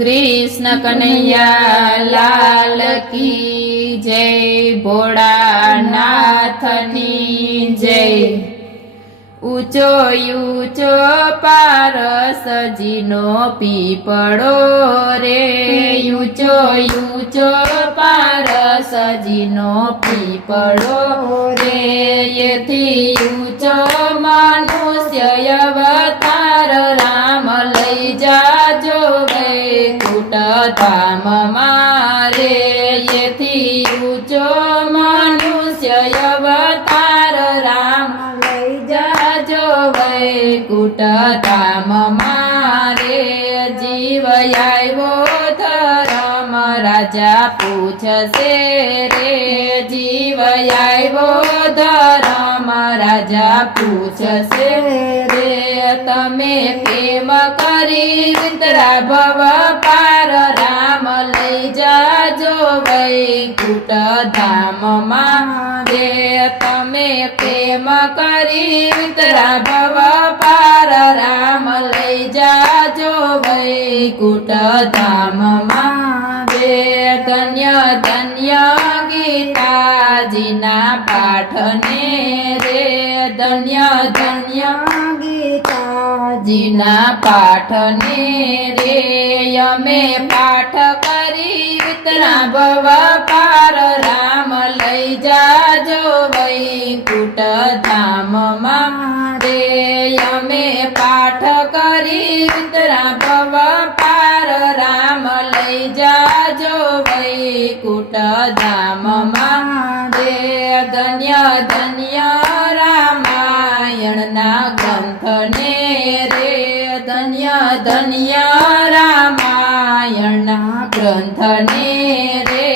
कृष्ण कन्हैया लाल की जय। भोळानाथनी जय। ऊंचो ऊंचो पारसजीनो पीपळो रे। ऊंचो ऊंचो पारसजीनो पीपळो रे। येथी ऊंचो मनुष्य अवतार राम लई जाजो वैकुंठ धाम मारे। येथी ऊंचो मनुष्य अवतार राम लई जाजो वैकुंठ धाम मारे। जीव आव्यो धर्म राजा पूछसे रे। जीव आव्यो धर्म राजा पूछसे रे। तमे प्रेम करी वितरा भव पार राम लई जाजो वैकुंठ धाम मारे। तमे प्रेम करी वितरा भव पार राम लई जाजो वैकुंठ धाम मारे। धन्य धन्य गीताजीना पाठने रे। धन्य धन्य गीताजीना पाठने रे। यमे पाठ करी वितरा भव पार राम लई जाजो वैकुंठ धाम मारे। यमे पाठ करी वितरा भव पार राम लई जाजो वैकुंठ धाम मारे। धन्य धन्य रामायण ना ग्रंथने रे। धन्य धन्य रामायण ना ग्रंथने रे।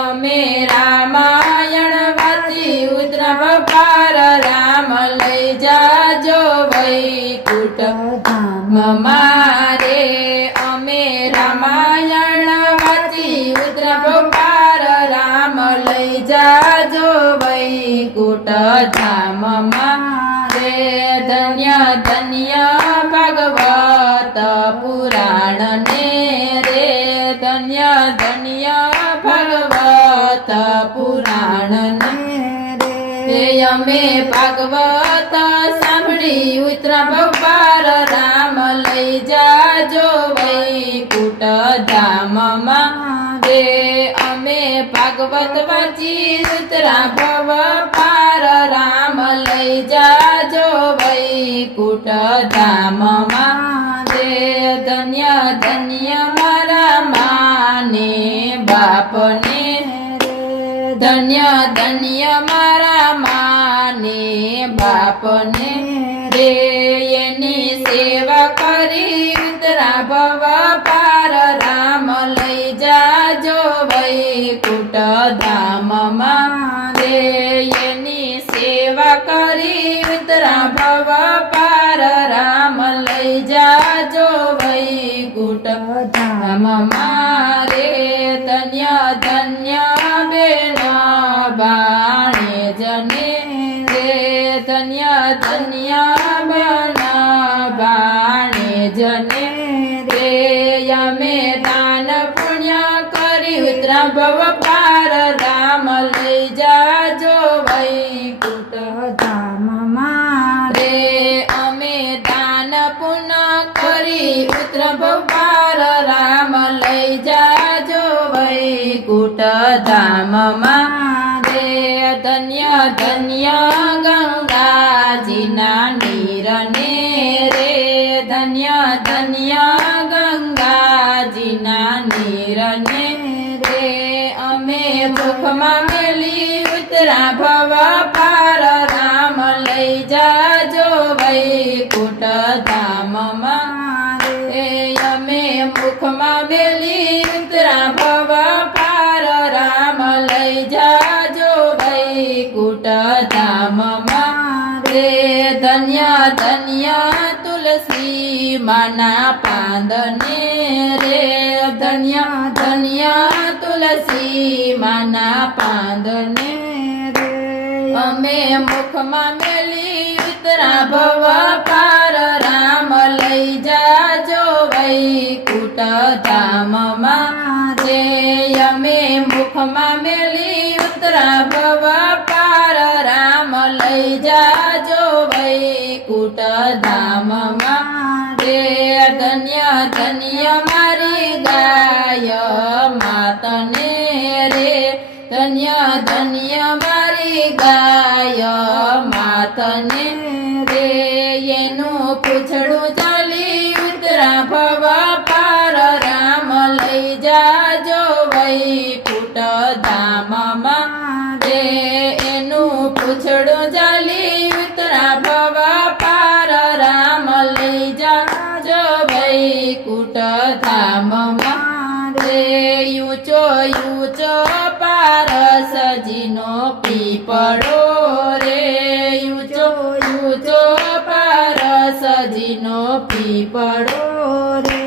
अमे रामायण वाची उतरव पार राम लई जाजो वैकुंठ धाम मारे। अमे रामायण वाची उतरव पार राम लई जाजो वैकुंठ धाम मारे। धन्य धन्य भागवत पुराण ने रे। धन्य धन्य भागवत पुराण ने रे। यमे भागवत सांभळी उतरव पार राम लई जाजो वैकुंठ धाम मारे। अमे भागवत वाची उतरा भव पार राम लई जाजो वैकुंठ धाम मारे। धन्य धन्य मारा माने बापने रे। धन्य धन्य मारा माने बापने रे। एनी सेवा करी उतरा भव पार राम लई जाजो वैकुंठ धाम मारे। एनी सेवा करी उतरा भव पार राम लई जाजो वैकुंठ धाम मारे। धन्य धन्य बेनो बाणे जने रे। धन्य धन्य बेनो बाणे जने रे। यमे दान पुण्य करी उतरा भव पार राम लई जाजो वैकुंठ धाम मारे। अमे दान पुण्य करी उतरा भव पार राम लई जाजो वैकुंठ धाम मारे। धन्य धन्य गंगाजीना नीरने रे। धन्य धन्य गंगाजीना नीरने रे। अमे मुखमा मेली उतरा भव पार राम लई जाजो वैकुंठ धाम मारे। अमे मुखमा मेली उतरा भव पार राम लई जाजो वैकुंठ धाम मारे। धन्य धन्य तुलसी माना पांदने रे। धन्य धन्य तुलसी माना पांदने रे। अमे मुखमा मेली उतरा भव पार राम लई जाजो वैकुंठ કૂટ ધામમાં રે અમે મુખમાં મેલી ઉતરા ભવ પાર રામ લઈ જાજો વૈકુંઠ ધામમાં રે ધન્ય ધન્ય મારી ગાય માતને રે ધન્ય ધન્ય મારી ગાય માતને રે એનું પૂછડું ચાલી ઉતરા ભવ પાર રામ લઈ જાજો વૈકુંઠ ધામમાં રે એનું પૂછડું ચાલી ઉતરા ભવ પાર રામ લઈ જાજો વૈકુંઠ ધામમાં રે ઊંચો ઊંચો પારસજીનો પીપળો રે ઊંચો ઊંચો પારસજીનો પીપળો રે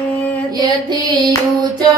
એથી ઊંચો